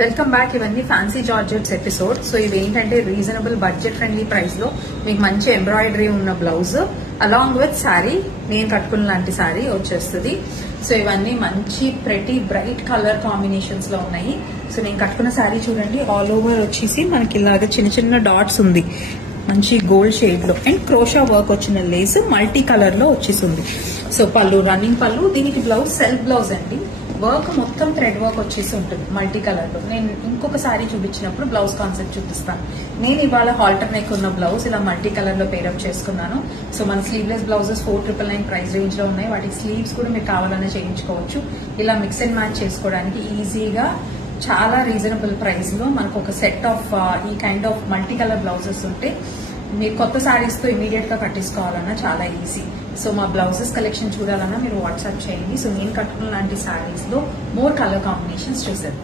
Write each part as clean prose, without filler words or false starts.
Welcome back. ఇవన్నీ fancy georgettes episode. So ఇవి ఏంటంటే రీజనబుల్ బడ్జెట్ ఫ్రెండ్లీ ప్రైస్ లో మీకు మంచి ఎంబ్రాయిడరీ ఉన్న బ్లౌజ్ అలాంగ్ విత్ శారీ, నేను కట్టుకున్న లాంటి శారీ వచ్చేస్తుంది. సో ఇవన్నీ మంచి ప్రెటీ బ్రైట్ కలర్ కాంబినేషన్స్ లో ఉన్నాయి. సో నేను కట్టుకున్న శారీ చూడండి, ఆల్ ఓవర్ వచ్చేసి మనకి ఇలాగ చిన్న చిన్న డాట్స్ ఉంది, మంచి గోల్డ్ షేడ్ లో, అండ్ క్రోషా వర్క్ వచ్చిన లేస్ మల్టీ కలర్ లో వచ్చేసింది. సో పళ్ళు, రన్నింగ్ పళ్ళు, దీనికి బ్లౌజ్ సెల్ఫ్ బ్లౌజ్ అండి. వర్క్ మొత్తం థ్రెడ్ వర్క్ వచ్చేసి ఉంటుంది మల్టీ కలర్ లో. నేను ఇంకొక సారీ చూపించినప్పుడు బ్లౌజ్ కాన్సెప్ట్ చూపిస్తాను. నేను ఇవాళ హాల్టర్ నెక్ ఉన్న బ్లౌజ్ ఇలా మల్టీ కలర్ లో పేరప్ చేసుకున్నాను. సో మన స్లీవ్లెస్ బ్లౌజెస్ 499 ప్రైస్ రేంజ్ లో ఉన్నాయి. వాటికి స్లీవ్స్ కూడా మీకు కావాలనే చేయించుకోవచ్చు. ఇలా మిక్స్ అండ్ మ్యాచ్ చేసుకోవడానికి ఈజీగా చాలా రీజనబుల్ ప్రైస్ లో మనకు ఒక సెట్ ఆఫ్ ఈ kind of multi colour blouses ఉంటే మీరు కొత్త శారీస్ తో ఇమీడియట్ గా కట్టించుకోవాలన్నా చాలా ఈజీ. సో మా బ్లౌజెస్ కలెక్షన్ చూడాలన్నా మీరు వాట్సాప్ చేయండి. సో నేను కట్టుకున్న లాంటి శారీస్ లో మోర్ కలర్ కాంబినేషన్స్ చూసారు.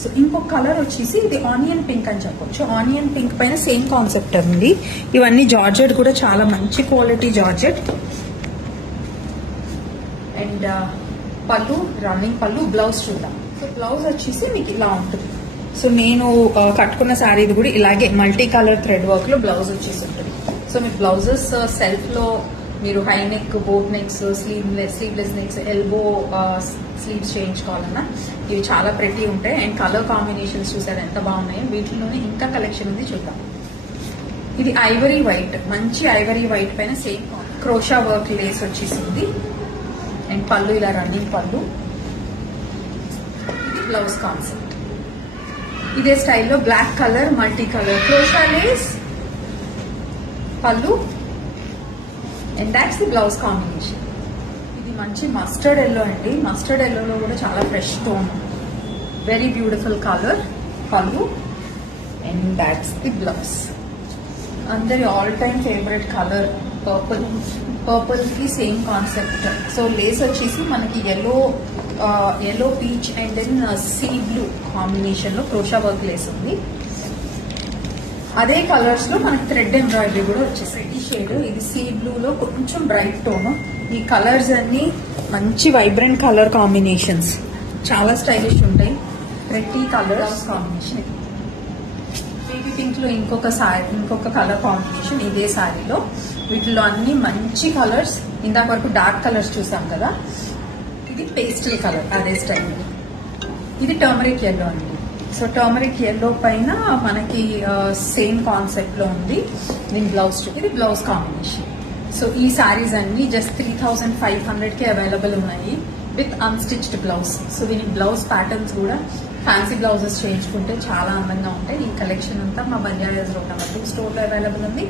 సో ఇంకొక కలర్ వచ్చేసి ఇది ఆనియన్ పింక్ అని చెప్పొచ్చు. ఆనియన్ పింక్ పైన సేమ్ కాన్సెప్ట్ ఉంది. ఇవన్నీ జార్జెట్ కూడా చాలా మంచి క్వాలిటీ జార్జెట్. అండ్ పళ్ళు, రన్నింగ్ పళ్ళు, బ్లౌజ్ చూద్దాం. సో బ్లౌజ్ వచ్చేసి మీకు ఇలా ఉంటుంది. సో నేను కట్టుకున్న శారీది కూడా ఇలాగే మల్టీ కలర్ థ్రెడ్ వర్క్ లో బ్లౌజ్ వచ్చేసి ఉంటుంది. సో మీ బ్లౌజెస్ సెల్ఫ్ లో మీరు high neck, boat necks, sleeveless necks, elbow sleeves చేయించుకోవాలన్నా ఇవి చాలా ప్రెటీ ఉంటాయి. అండ్ కలర్ కాంబినేషన్స్ చూసారు ఎంత బాగున్నాయో. వీటిలోనే ఇంకా కలెక్షన్ ఉంది, చూద్దాం. ఇది ఐవరీ వైట్, మంచి ఐవరీ వైట్ పైన సేమ్ క్రోషా వర్క్ లేస్ వచ్చేసింది. అండ్ పళ్ళు ఇలా రన్నింగ్ పళ్ళు. ఇది బ్లౌజ్ కాన్సెప్ట్. ఇదే స్టైల్లో black colour multi colour crochet lace, పళ్ళు, and that's the blouse combination. ఇది మంచి మస్టర్డ్ ఎల్లో అండి. మస్టర్డ్ ఎల్లోలో కూడా చాలా fresh tone, very beautiful colour, పళ్ళు, అండ్ దాట్స్ ది బ్లౌజ్. అందరి all time favourite colour purple. Purple కి సేమ్ కాన్సెప్ట్. సో లేస్ వచ్చేసి మనకి yellow peach and then sea blue combination లో క్రోషా వర్క్ లేస్ ఉంది. అదే కలర్స్ లో మనకి థ్రెడ్ ఎంబ్రాయిడరీ కూడా వచ్చేసాయి. ఈ షేడ్ ఇది సీ బ్లూ లో కొంచెం బ్రైట్ టోన్. ఈ కలర్స్ అన్ని మంచి వైబ్రెంట్ కలర్ కాంబినేషన్స్, చాలా స్టైలిష్ ఉంటాయి. Pretty colours combination. Baby pink లో ఇంకొక కలర్ కాంబినేషన్ ఇదే శారీలో. వీటిలో అన్ని మంచి కలర్స్. ఇందాక వరకు డార్క్ కలర్స్ చూసాం కదా, ఇది పేస్టల్ కలర్ అదే స్టైల్. ఇది టర్మరిక్ ఎల్లో అండి. సో టర్మరిక్ ఎల్లో పైన మనకి సేమ్ కాన్సెప్ట్ లో ఉంది. దీని బ్లౌజ్, ఇది బ్లౌజ్ కాంబినేషన్. సో ఈ శారీస్ అన్ని జస్ట్ 3500 కి అవైలబుల్ ఉన్నాయి విత్ అన్స్టిచ్డ్ బ్లౌజ్. సో దీని బ్లౌజ్ ప్యాటర్న్స్ కూడా ఫ్యాన్సీ బ్లౌజెస్ చేయించుకుంటే చాలా అందంగా ఉంటాయి. ఈ కలెక్షన్ అంతా మా బంజారాస్ రోడ్ నెంబర్ 2 స్టోర్ లో అవైలబుల్ ఉంది.